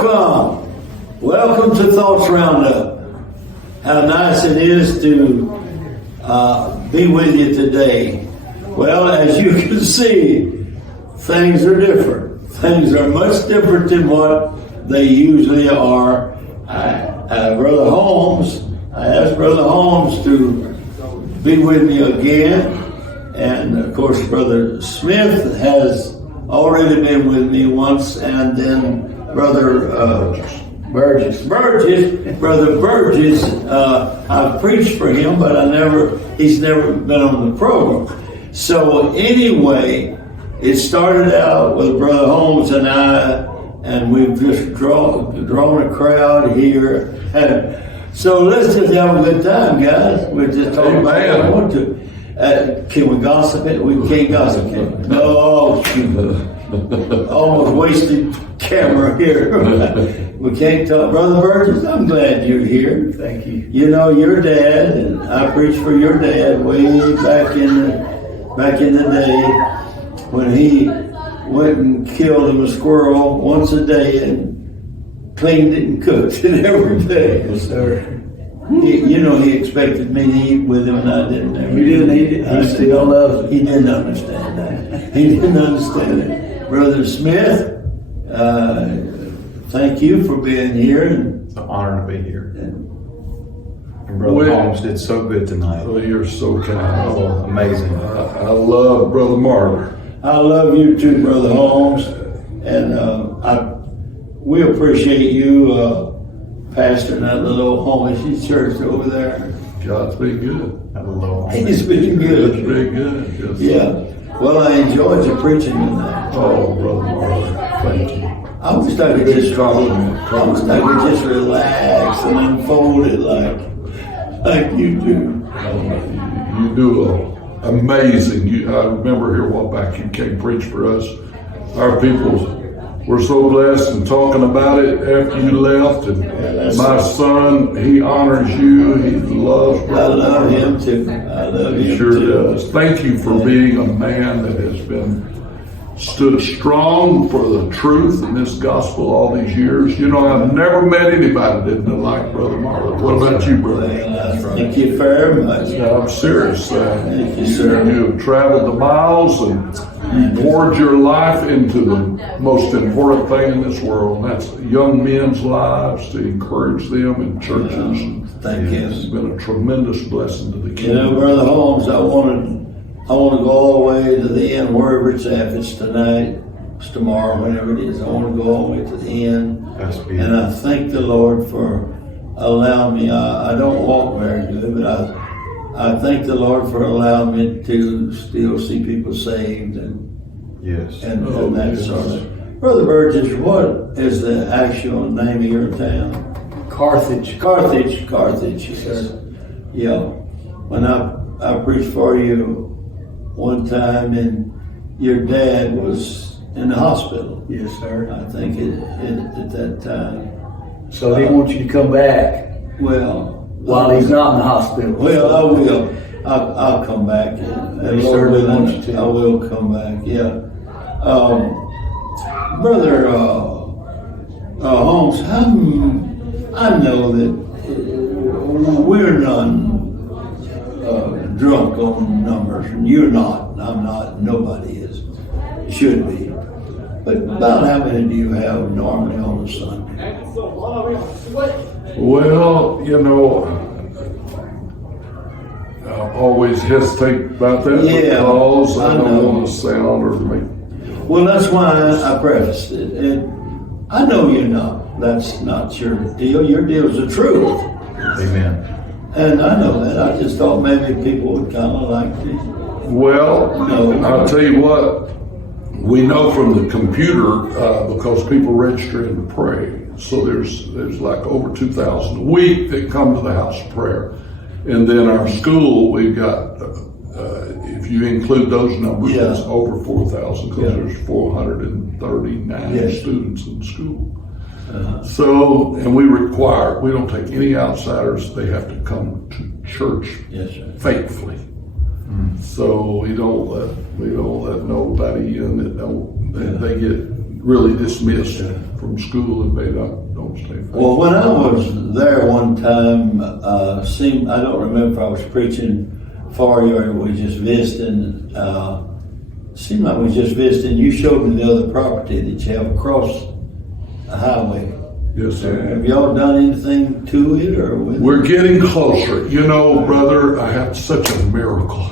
Welcome to Thoughts Roundup. How nice it is to be with you today. Well, as you can see, things are different. Things are much different than what they usually are. Brother Holmes, I asked Brother Holmes to be with me again. And of course, Brother Smith has already been with me once, and then Brother Burgess, Brother Burgess, I've preached for him, but he's never been on the program. So anyway, it started out with Brother Holmes and I, and we've just drawn a crowd here. And so let's just have a good time, guys. We're just talking about what we want to. Can we gossip it? We can't gossip it. No, almost wasted camera here. We can't talk. Brother Burgess, I'm glad you're here. Thank you. You know, your dad, and I preached for your dad way back in the day when he went and killed him a squirrel once a day and cleaned it and cooked it every day. Yes, sir. He expected me to eat with him, and I didn't. You didn't eat it. He still loves it. He didn't understand that. He didn't understand it. Brother Smith, thank you for being here. It's an honor to be here. And Brother Holmes did so good tonight. Oh, you're so kind. Oh, amazing. I love Brother Marler. I love you too, Brother Holmes, and we appreciate you pastoring that little homage church over there. God's been good. He's been good. It's been good. Yes. Yeah. Well, I enjoyed your preaching tonight. Oh, Brother Marler, thank you. I wish I could just relax and unfold it like you do. You do amazing. I remember here a while back you came preach for us. Our people were so blessed and talking about it after you left. And my son, he honors you. He loves Brother I love Marler. him too. I love him He sure too. does. Thank you for being a man that has stood strong for the truth in this gospel all these years. You know, I've never met anybody that didn't like Brother Marler. What about you, brother? Thank you very much. I'm serious. Thank you, sir. You have traveled the miles and you poured your life into the most important thing in this world, and that's young men's lives, to encourage them in churches. Thank you. It's been a tremendous blessing to the You kingdom. know, Brother Holmes, I want to go all the way to the end, wherever it's at. If it's tonight, it's tomorrow, whenever it is. I want to go all the way to the end. That's And beautiful. I thank the Lord for allowing me. I don't walk very good, but I thank the Lord for allowing me to still see people saved and Yes. that sort of. Brother Burgess, what is the actual name of your town? Carthage. Carthage. Yes. Yeah. When I preached for you one time, and your dad was in the hospital. Yes, sir. I think at that time. So he wants you to come back Well, while he's not in the hospital. Well, I will. I'll come back. He certainly wants you to. I will come back. Yeah. Brother Holmes, I know that we're not drunk on numbers, and you're not. I'm not. Nobody is. Should be. But about how many do you have normally on a Sunday? Well, you know, I always hesitate about that because I don't want to sound or make. Well, that's why I prefaced it. I know you're not. That's not your deal. Your deal is the truth. Amen. And I know that. I just thought maybe people would kind of like to. Well, I'll tell you what, we know from the computer because people register in to pray. So there's like over 2,000 a week that come to the house of prayer. And then our school, we've got, if you include those numbers, it's over 4,000 because there's 439 students in the school. So, and we don't take any outsiders. They have to come to church faithfully. So we don't let nobody in that they get really dismissed from school and they don't stay faithful. Well, when I was there one time, I don't remember if I was preaching for you or we just visiting. Seemed like we was just visiting. You showed me the other property that you have across the highway. Yes, sir. Have y'all done anything to it or with We're getting closer. You know, brother, I had such a miracle.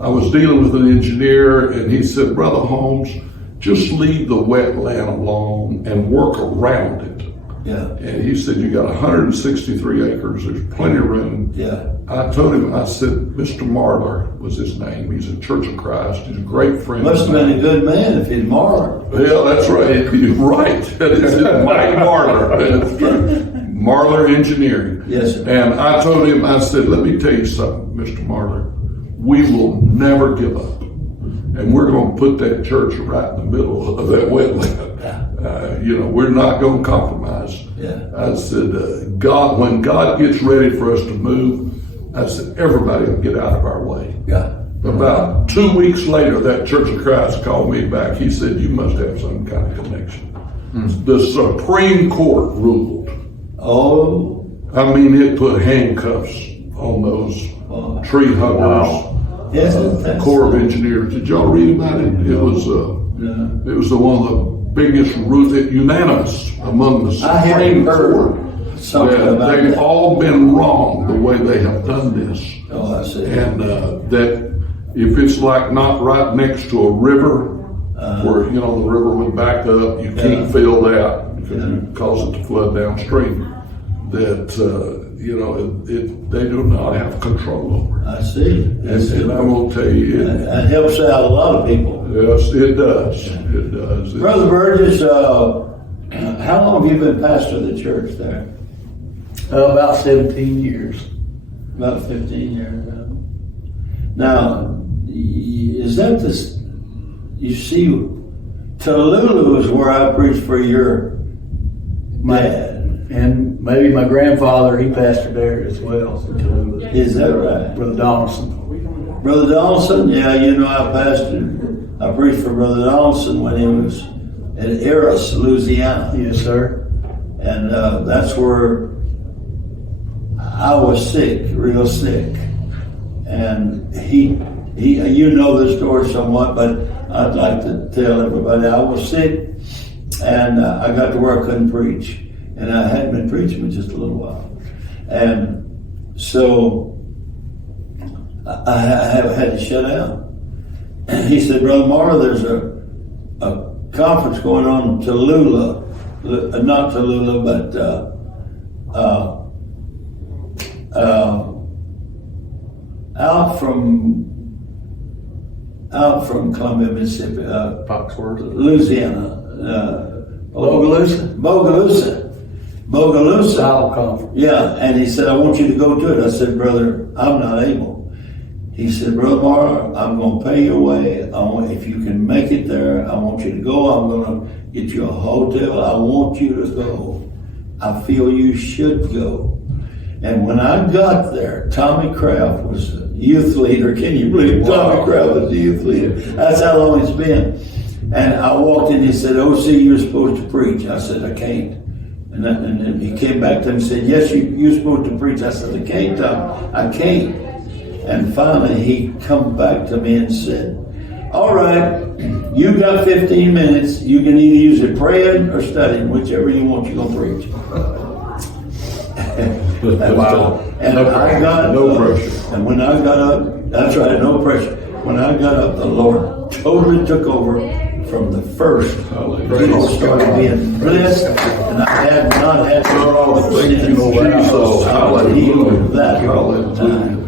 I was dealing with an engineer and he said, Brother Holmes, just leave the wetland alone and work around it. Yeah. And he said, you got 163 acres. There's plenty of room. Yeah. I told him, I said, Mr. Marler was his name. He's a Church of Christ. He's a great friend. Must have been a good man if he's Marler. Yeah, that's right. You're right. It's Mike Marler. That's right. Marler Engineering. Yes, sir. And I told him, I said, let me tell you something, Mr. Marler. We will never give up. And we're going to put that church right in the middle of that wetland. We're not going to compromise. Yeah. I said, when God gets ready for us to move, I said, everybody will get out of our way. Yeah. About 2 weeks later, that Church of Christ called me back. He said, you must have some kind of connection. The Supreme Court ruled. Oh. I mean, it put handcuffs on those tree huggers. Yes, Corps of Engineers. Did y'all read about it? It was it was one of the biggest unanimous among the I Supreme haven't Court. heard something about They've that. all been wrong the way they have done this. Oh, I see. And that if it's like not right next to a river, where the river would back up, you can't fill that because it causes it to flood downstream. That they do not have control over it. I see. And I'm going to tell you, That helps out a lot of people. yes, it does. It does. Brother Burgess, how long have you been pastor of the church there? About 17 years. About 15 years. Now, is that this? You see, Tallulah is where I preached for your dad. And maybe my grandfather, he pastored there as well. Is that right? Brother Donaldson. Brother Donaldson? Yeah, I preached for Brother Donaldson when he was at Eros, Louisiana. Yes, sir. And that's where I was sick, real sick. And he you know the story somewhat, but I'd like to tell everybody I was sick and I got to where I couldn't preach. And I hadn't been preaching for just a little while. And so I had to shut down. And he said, Brother Marler, there's a conference going on in Tallulah, not Tallulah, but out from Columbia, Mississippi, Foxworth. Louisiana, Bogalusa. Bogalusa. Bible conference. Yeah, and he said, I want you to go to it. I said, Brother, I'm not able. He said, Brother Marler, I'm going to pay your way. If you can make it there, I want you to go. I'm going to get you a hotel. I want you to go. I feel you should go. And when I got there, Tommy Kraft was a youth leader. Can you believe Tommy Kraft was a youth leader? That's how long it's been. And I walked in, he said, OC, you're supposed to preach. I said, I can't. And then he came back to him and said, yes, you're supposed to preach. I said, I can't, Tom. I can't. And finally, he come back to me and said, all right, you got 15 minutes. You can either use it praying or studying, whichever you want, you're going to preach. Wow. And I got no pressure. And when I got up, that's right, no pressure. When I got up, the Lord totally took over from the first. People started being blessed, and I had not had to all the things. I was healed that all the time.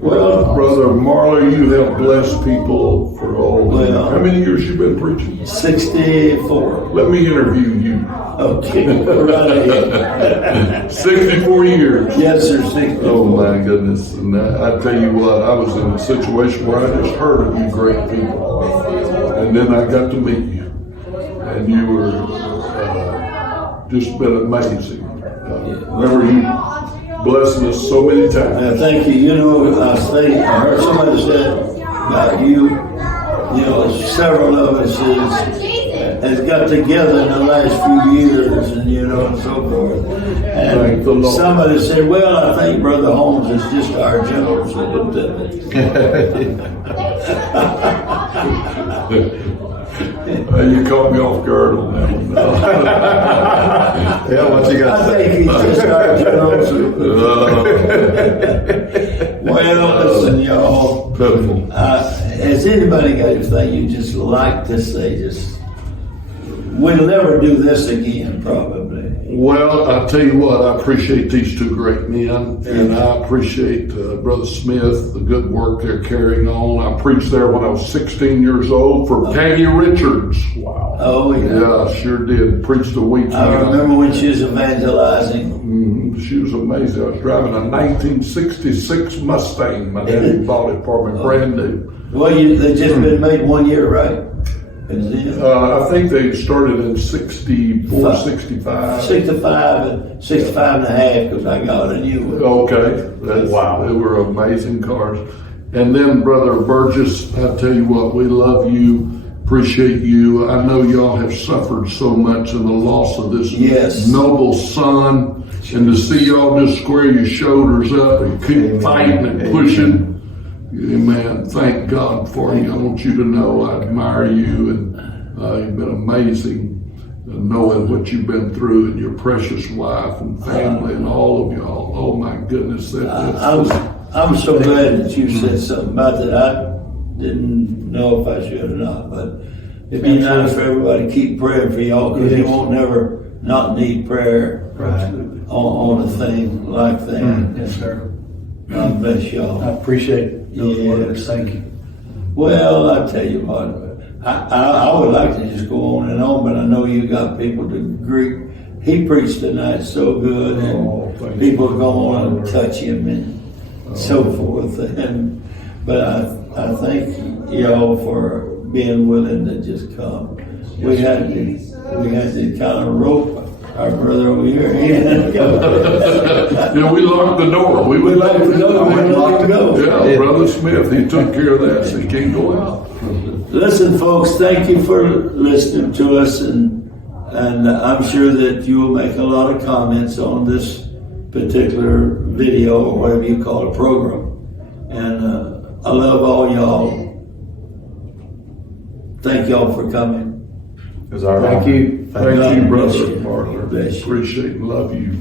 Well, Brother Marler, you have blessed people for all. How many years you been preaching? 64. Let me interview you. Okay, right ahead. 64 years. Yes, sir, 64. Oh my goodness! And I tell you what, I was in a situation where I just heard of you great people, and then I got to meet you, and you were just been amazing. Remember you blessing us so many times. Thank you. You know, I heard somebody said about you. You know, several of us is has got together in the last few years, and and so forth. Thank the And Lord. somebody said, "Well, I think Brother Holmes is just our general superintendent." You caught me off guard on that one. Yeah, what you I got to think say? he's just our general superintendent. Well, listen, y'all. Pitiful. Has anybody got anything you just like to say? We'll never do this again, probably. Well, I tell you what, I appreciate these two great men, and I appreciate Brother Smith, the good work they're carrying on. I preached there when I was 16 years old for Peggy Richards. Wow. Oh, yeah. Yeah, sure did. Preached a weekend. I remember when she was evangelizing. She was amazing. I was driving a 1966 Mustang. My daddy bought it for me, brand new. Well, they just been made 1 year, right? I think they started in 64, 65. 65 and 65 and a half, because I got a new one. Okay. Wow. They were amazing cars. And then, Brother Burgess, I tell you what, we love you, appreciate you. I know y'all have suffered so much in the loss of this noble son. And to see y'all just square your shoulders up and keep fighting and pushing. Amen. Thank God for you. I want you to know I admire you, and you've been amazing knowing what you've been through, and your precious wife and family and all of y'all. Oh my goodness. I'm so glad that you said something about that. I didn't know if I should or not, but it'd be nice for everybody to keep praying for y'all, because you won't never not need prayer on a thing like that. Yes, sir. God bless y'all. I appreciate those words. Thank you. Well, I tell you what, I would like to just go on and on, but I know you got people to agree. He preached tonight so good, and people go on and touch him and so forth. But I thank y'all for being willing to just come. We had to kind of rope our brother over here. Yeah, we locked the door. We locked the door. We let him go. Yeah, Brother Smith, he took care of that, so he can't go out. Listen, folks, thank you for listening to us, and I'm sure that you will make a lot of comments on this particular video, or whatever you call it, program. And I love all y'all. Thank y'all for coming. It was our Thank honor. you. Thank you, Brother Bless you. Marler. Bless you. Appreciate and love you.